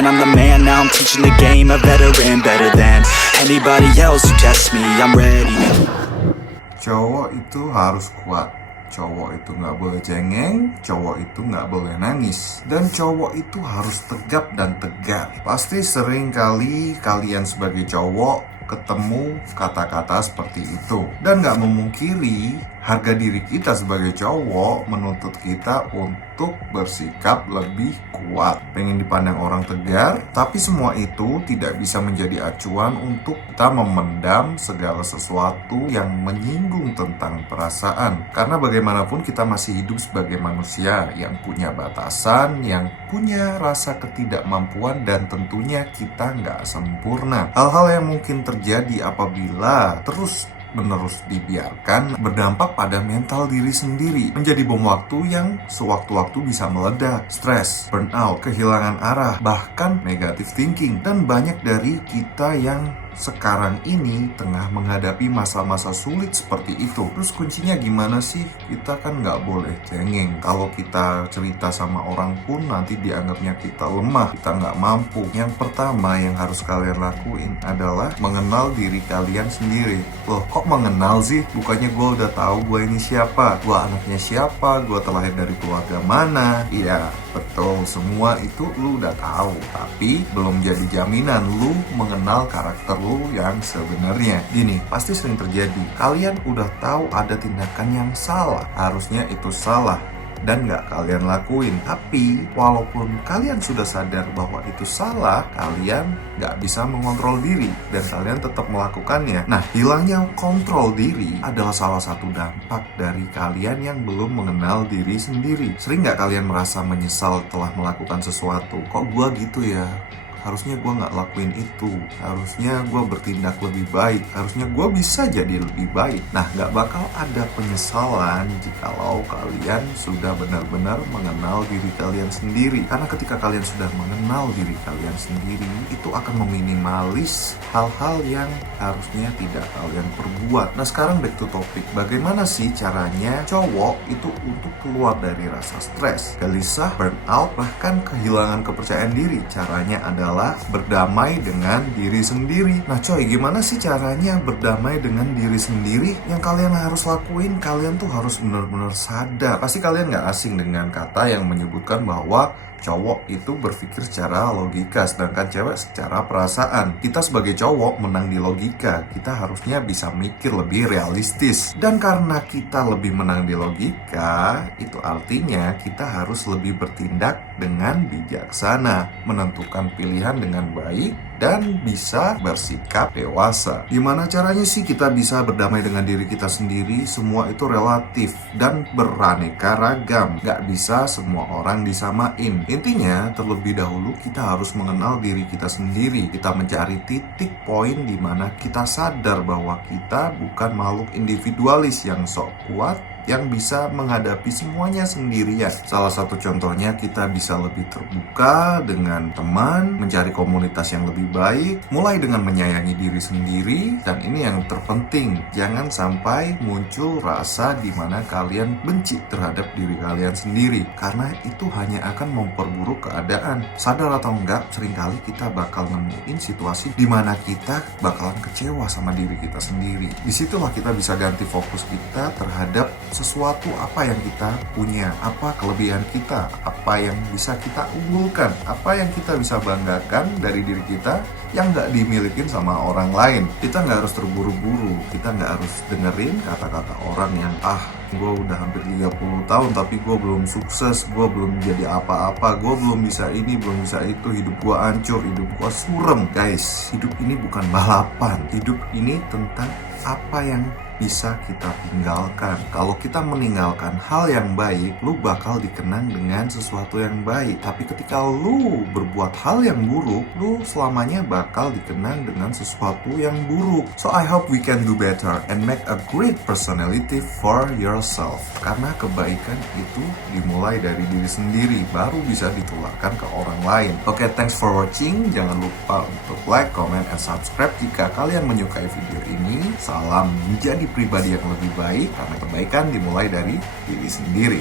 plan, I'm the man, now I'm teaching the game. A veteran, better than anybody else who tests me, I'm ready. Cowok itu harus kuat. Cowok itu nggak boleh cengeng, cowok itu nggak boleh nangis, dan cowok itu harus tegap dan tegar. Pasti sering kali kalian sebagai cowok ketemu kata-kata seperti itu. Dan nggak memungkiri, harga diri kita sebagai cowok menuntut kita untuk bersikap lebih kuat. Pengen dipandang orang tegar, tapi semua itu tidak bisa menjadi acuan untuk kita memendam segala sesuatu yang menyinggung tentang perasaan. Karena bagaimanapun kita masih hidup sebagai manusia yang punya batasan, yang punya rasa ketidakmampuan, dan tentunya kita nggak sempurna. Hal-hal yang mungkin terjadi apabila terus-menerus dibiarkan berdampak pada mental diri sendiri, menjadi bom waktu yang sewaktu-waktu bisa meledak. Stres, burnout, kehilangan arah, bahkan negative thinking. Dan banyak dari kita yang sekarang ini tengah menghadapi masa-masa sulit seperti itu. Terus kuncinya gimana sih? Kita kan nggak boleh cengeng. Kalau kita cerita sama orang pun nanti dianggapnya kita lemah, kita nggak mampu. Yang pertama yang harus kalian lakuin adalah mengenal diri kalian sendiri. Loh, kok mengenal sih? Bukannya gue udah tahu gue ini siapa, gue anaknya siapa, gue terlahir dari keluarga mana. Iya, betul, semua itu lu udah tahu. Tapi belum jadi jaminan lu mengenal karakter lu yang sebenarnya. Gini, pasti sering terjadi. Kalian udah tahu ada tindakan yang salah, harusnya itu salah, dan nggak kalian lakuin. Tapi walaupun kalian sudah sadar bahwa itu salah, kalian nggak bisa mengontrol diri dan kalian tetap melakukannya. Nah, hilangnya kontrol diri adalah salah satu dampak dari kalian yang belum mengenal diri sendiri. Sering nggak kalian merasa menyesal telah melakukan sesuatu? Kok gua gitu ya? Harusnya gue gak lakuin itu. Harusnya gue bertindak lebih baik. Harusnya gue bisa jadi lebih baik. Nah, gak bakal ada penyesalan jikalau kalian sudah benar-benar mengenal diri kalian sendiri. Karena ketika kalian sudah mengenal diri kalian sendiri, itu akan meminimalis hal-hal yang harusnya tidak kalian perbuat. Nah, sekarang back to topic. Bagaimana sih caranya cowok itu untuk keluar dari rasa stres, gelisah, burnout, bahkan kehilangan kepercayaan diri? Caranya adalah berdamai dengan diri sendiri. Nah coy, gimana sih caranya berdamai dengan diri sendiri? Yang kalian harus lakuin, kalian tuh harus benar-benar sadar. Pasti kalian gak asing dengan kata yang menyebutkan bahwa cowok itu berpikir secara logika, sedangkan cewek secara perasaan. Kita sebagai cowok menang di logika, kita harusnya bisa mikir lebih realistis. Dan karena kita lebih menang di logika, itu artinya kita harus lebih bertindak dengan bijaksana, menentukan pilihan dengan baik, dan bisa bersikap dewasa. Gimana caranya sih kita bisa berdamai dengan diri kita sendiri? Semua itu relatif dan beraneka ragam. Gak bisa semua orang disamain. Intinya, terlebih dahulu kita harus mengenal diri kita sendiri. Kita mencari titik poin di mana kita sadar bahwa kita bukan makhluk individualis yang sok kuat, yang bisa menghadapi semuanya sendirian. Salah satu contohnya, kita bisa lebih terbuka dengan teman, mencari komunitas yang lebih baik, mulai dengan menyayangi diri sendiri. Dan ini yang terpenting, jangan sampai muncul rasa di mana kalian benci terhadap diri kalian sendiri, karena itu hanya akan memperburuk keadaan. Sadar atau enggak, seringkali kita bakal nemuin situasi di mana kita bakalan kecewa sama diri kita sendiri. Disitulah kita bisa ganti fokus kita terhadap sesuatu apa yang kita punya, apa kelebihan kita, apa yang bisa kita unggulkan, apa yang kita bisa banggakan dari diri kita yang nggak dimilikin sama orang lain. Kita nggak harus terburu-buru, kita nggak harus dengerin kata-kata orang yang gue udah hampir 30 tahun tapi gue belum sukses, gue belum jadi apa-apa, gue belum bisa ini, belum bisa itu, hidup gue hancur, hidup gue surem. Guys, hidup ini bukan balapan, hidup ini tentang apa yang bisa kita tinggalkan. Kalau kita meninggalkan hal yang baik, lu bakal dikenang dengan sesuatu yang baik. Tapi ketika lu berbuat hal yang buruk, lu selamanya bakal dikenang dengan sesuatu yang buruk. So I hope we can do better and make a great personality for yourself. Karena kebaikan itu dimulai dari diri sendiri, baru bisa ditularkan ke orang lain. Oke, thanks for watching. Jangan lupa untuk like, comment, and subscribe jika kalian menyukai video ini. Salam menjadi pribadi yang lebih baik, karena kebaikan dimulai dari diri sendiri.